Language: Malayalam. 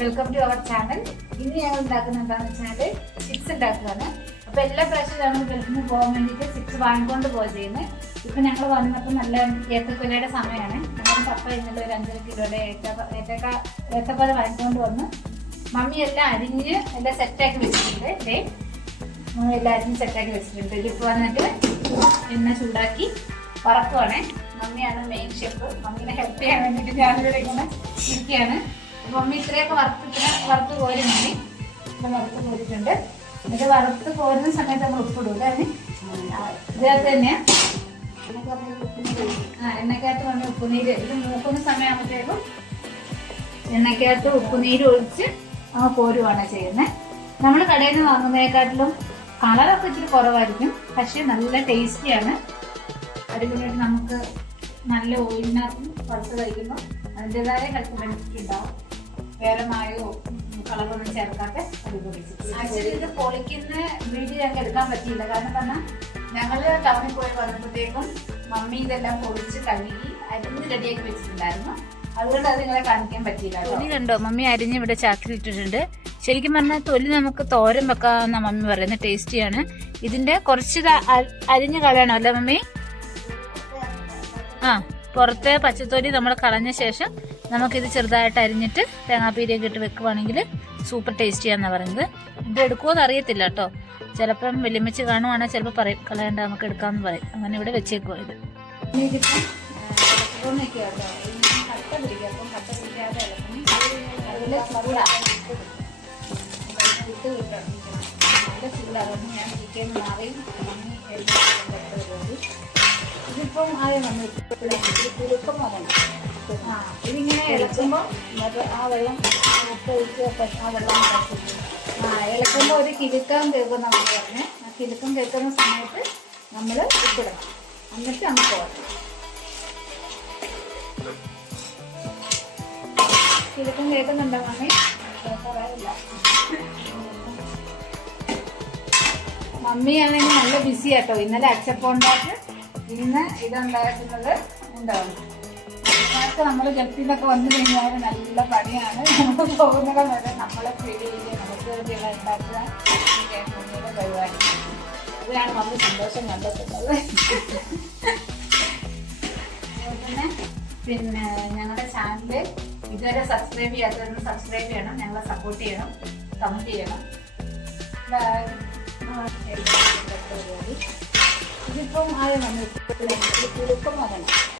Welcome to our channel. ഇന്ന് ഞങ്ങൾ ഉണ്ടാക്കുന്നത് എന്താണെന്ന് വെച്ചാൽ ചിപ്സ് ഉണ്ടാക്കുകയാണ്. അപ്പോൾ എല്ലാ പ്രാവശ്യവും ഞങ്ങൾ ഗൾഫിന് പോകാൻ വേണ്ടിയിട്ട് ചിപ്സ് വാങ്ങിക്കൊണ്ട് പോവുക ചെയ്യുന്നത്. ഇപ്പം ഞങ്ങൾ വന്നപ്പോൾ നല്ല ഏത്തക്കൊലയുടെ സമയമാണ്. ഞങ്ങളുടെ പപ്പ ഇന്നലെ ഒരു 5 കിലോയുടെ ഏത്തക്കൊല വാങ്ങിക്കൊണ്ട് വന്ന് മമ്മി എല്ലാം അരിഞ്ഞ് എല്ലാം സെറ്റാക്കി വെച്ചിട്ടുണ്ട്. മമ്മി എല്ലാം അരിഞ്ഞ് സെറ്റാക്കി വെച്ചിട്ടുണ്ട്. ഇതിപ്പോൾ വന്നിട്ട് എണ്ണ ചൂടാക്കി വറക്കുവാണേ. മമ്മിയാണ് മെയിൻ ഷെഫ്. മമ്മീനെ ഹെൽപ്പ് ചെയ്യാൻ വേണ്ടിയിട്ട് ഞാനിവിടെ ഇങ്ങനെ ഇരിക്കുകയാണ്. മമ്മി ഇത്രയൊക്കെ വറുത്ത് കോരി മമ്മി ഇപ്പം വറുത്ത് കോരിയിട്ടുണ്ട്. എന്നിട്ട് വറുത്ത് കോരുന്ന സമയത്ത് നമ്മൾ ഉപ്പിടും അതിന് ഇതിനകത്ത് തന്നെയാണ് എണ്ണക്കകത്ത് നമ്മൾ ഉപ്പുനീര് ഇത് മൂക്കുന്ന സമയമാകുമ്പോഴത്തേക്കും എണ്ണക്കകത്ത് ഉപ്പുനീര് ഒഴിച്ച് കോരുവാണ് ചെയ്യുന്നത്. നമ്മൾ കടയിൽ നിന്ന് വാങ്ങുന്നതിനെക്കാട്ടിലും കളറൊക്കെ ഇച്ചിരി കുറവായിരിക്കും, പക്ഷെ നല്ല ടേസ്റ്റിയാണ്. അതിന് നമുക്ക് നല്ല ഓയിലിനകത്തും വറുത്ത് കഴിക്കുമ്പോൾ അതിൻ്റെതായ ഹെൽത്ത് ബെനിഫിറ്റ് ഉണ്ടാവും. വേറെ മായോ കളറൊന്നും ചേർക്കാത്ത അടിപൊളി. ആക്ച്വലി ഇത് പൊളിക്കുന്ന വീഡിയോ ഞങ്ങൾക്ക് എടുക്കാൻ പറ്റിയില്ല. കാരണം പറഞ്ഞാൽ ഞങ്ങൾ ടൗണിൽ പോയി വന്നപ്പോഴത്തേക്കും മമ്മി ഇതെല്ലാം പൊളിച്ച് കഴുകി അരിഞ്ഞ് റെഡിയാക്കി വെച്ചിട്ടുണ്ടായിരുന്നു. അതുകൊണ്ട് അത് നിങ്ങളെ കാണിക്കാൻ പറ്റിയില്ല. തൊലി കണ്ടോ, മമ്മി അരിഞ്ഞ് ഇവിടെ ചാക്കിലിട്ടിട്ടുണ്ട്. ശരിക്കും പറഞ്ഞാൽ തൊലി നമുക്ക് തോരൻ വെക്കാമെന്ന മമ്മി പറയുന്നത്. ടേസ്റ്റിയാണ്. ഇതിന്റെ കുറച്ച് അരിഞ്ഞ് കളയണം അല്ലേ മമ്മി? പുറത്തെ പച്ചത്തൊലി നമ്മൾ കളഞ്ഞ ശേഷം നമുക്കിത് ചെറുതായിട്ട് അരിഞ്ഞിട്ട് തേങ്ങാപ്പീരിയൊക്കെ ഇട്ട് വെക്കുവാണെങ്കിൽ സൂപ്പർ ടേസ്റ്റിയാണെന്നാണ് പറയുന്നത്. ഇത് എടുക്കുമോന്ന് അറിയത്തില്ല കേട്ടോ. ചിലപ്പം വെല്ലുമിച്ച് കാണുവാണെങ്കിൽ ചിലപ്പോൾ പറയും കളയണ്ട നമുക്ക് എടുക്കാമെന്ന് പറയും. അങ്ങനെ ഇവിടെ വെച്ചേക്കുവാ ഇത്. ഇതിപ്പം ആദ്യം വന്ന് കുലുക്കം വരണം. ഇതിങ്ങനെ ഇളക്കുമ്പോൾ ആ വെള്ളം ആ വെള്ളം ഇളക്കുമ്പോൾ ഒരു കിലുക്കം കേൾക്കും നമ്മൾ പറഞ്ഞ്. ആ കിലുക്കം കേൾക്കുന്ന സമയത്ത് നമ്മൾ ഉപ്പിടണം. എന്നിട്ട് അങ്ങ് പോകണം. കിലുക്കം കേൾക്കുന്നുണ്ടോ മമ്മി? പറയില്ല. മമ്മിയാണെങ്കിൽ നല്ല ബിസി ആട്ടോ. ഇന്നലെ അച്ചപ്പോണ്ടായിട്ട് ഇന്ന് ഇതുണ്ടാക്കുന്നത് ഉണ്ടാവും. അതിനകത്ത് നമ്മൾ ഗൾഫിലൊക്കെ വന്നു കഴിഞ്ഞാൽ നല്ല പണിയാണ്. നമുക്ക് പോകുന്നത് വരെ നമ്മളെ ഫീൽ ചെയ്യുക, നമുക്ക് വേണ്ടിയുള്ള ഉണ്ടാക്കുക മമ്മിയുടെ പരിപാടി. അതിലാണ് നമ്മൾ സന്തോഷം കണ്ടെത്തുന്നത്. പിന്നെ ഞങ്ങളുടെ ചാനൽ ഇതുവരെ സബ്സ്ക്രൈബ് ചെയ്യാത്തവരൊന്ന് സബ്സ്ക്രൈബ് ചെയ്യണം. ഞങ്ങളെ സപ്പോർട്ട് ചെയ്യണം, കമൻറ്റ് ചെയ്യണം. ഇതിപ്പം ആദ്യം നമ്മൾ കുലുക്കം വരണം.